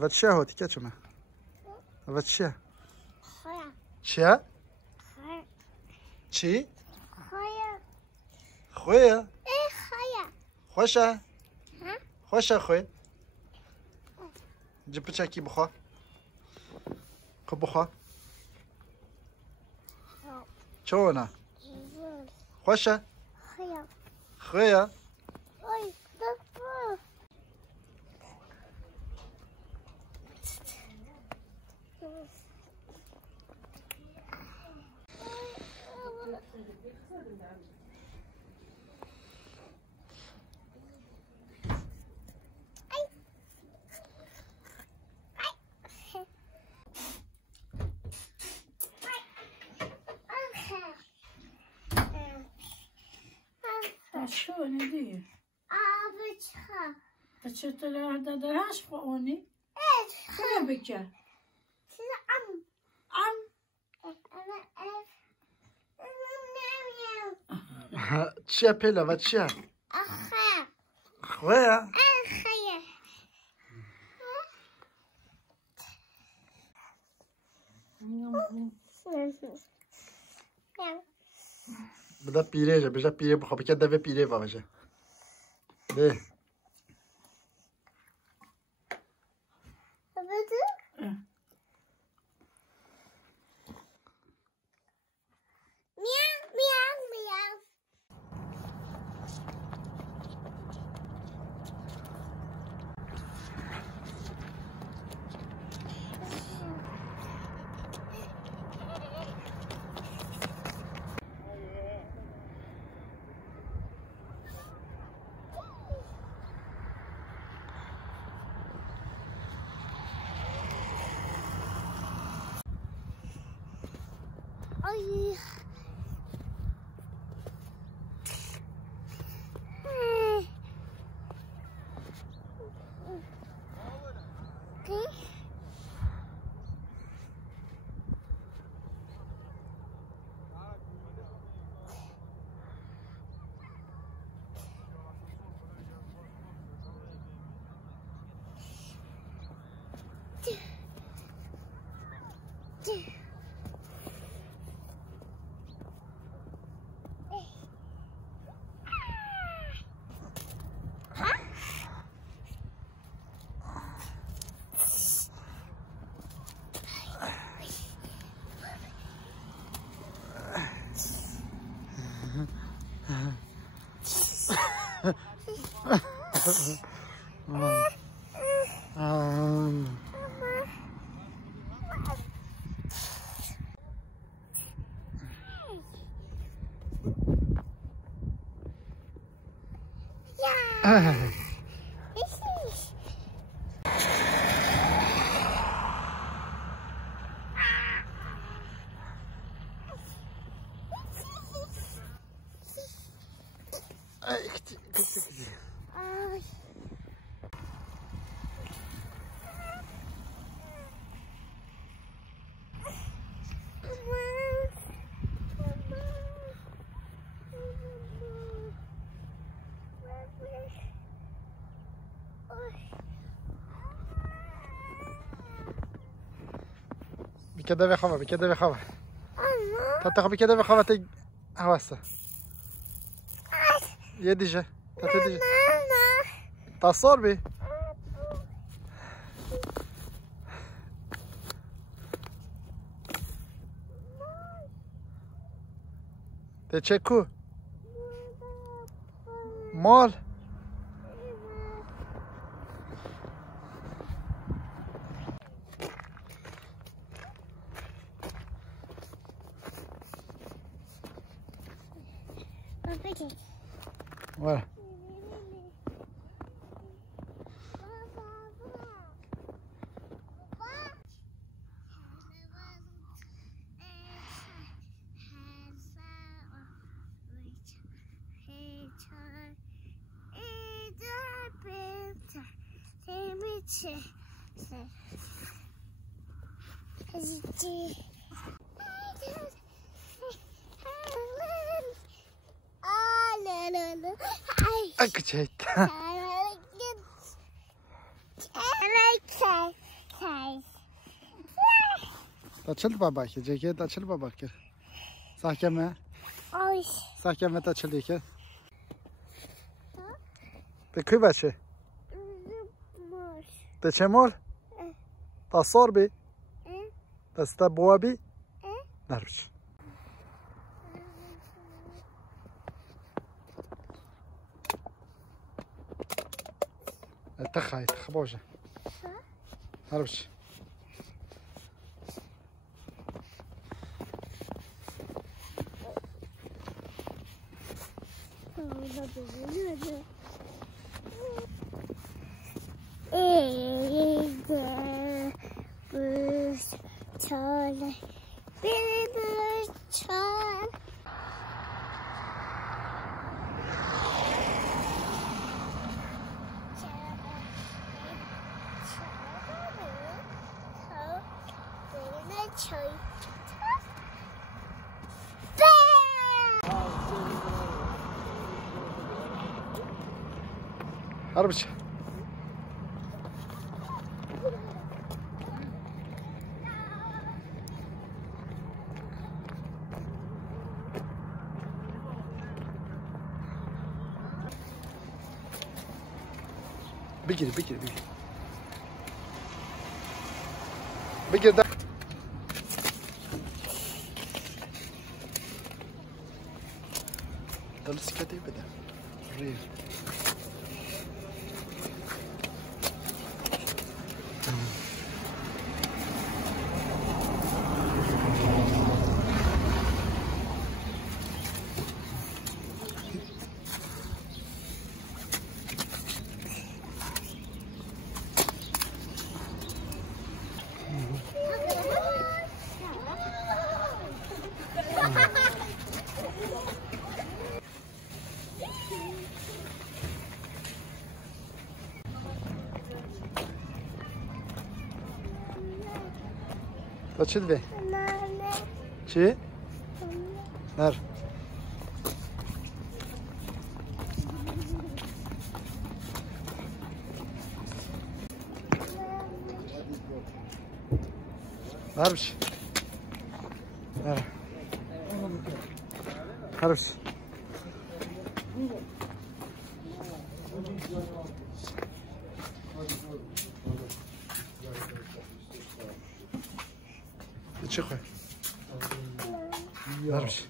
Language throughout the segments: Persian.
و چیه هاتی که چمه؟ و چیه؟ خواه چیه؟ چی؟ خواه خوشه؟ خوشه خواه؟ جب چکی بخواه؟ خب بخواه؟ چونه؟ خوشه؟ خواه؟ شو ندی؟ چطور دادرش خونی؟ خیلی بکر. چیه پیله و چیه؟ خواه؟ بده پیره جا بجا پیره بخواه بکر دوه پیره باشه به بكده بخوة بكده بخوة تتخ بكده بخوة تي هواسة يدي جا تتدي تصور بي تشكو مال Voilà. Akıcaydı. تشل بابا که جیگه تشل بابا که ساکمه آیش ساکمه تشل که تکی بچه تچه مول تا صار بی تستا بوا بی نربش اتخاي تخبوجه نربش نربش بگیر بگیر بگیر بگیر دل سکتی بده ریل تا چی دوی؟ چی؟ نر نربش نر نربش چی خواه؟ نربش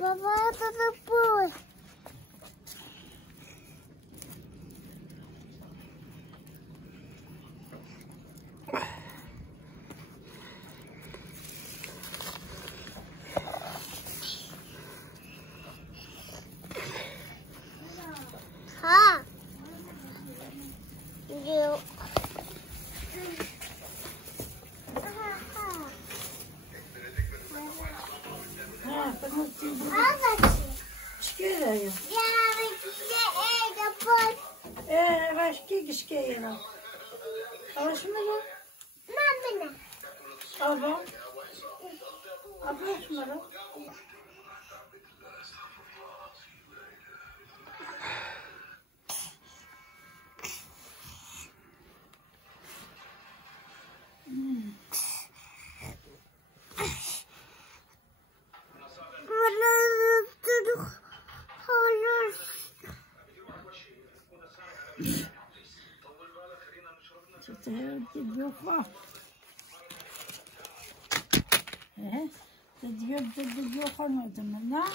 Baba, the boy. Ha. You. Skiljer Ja, men det är på. Vad skiljer då? Vad som är det? Mamma. Abba? Abba som är det? Det här är kvar. Det är det kvar med dem,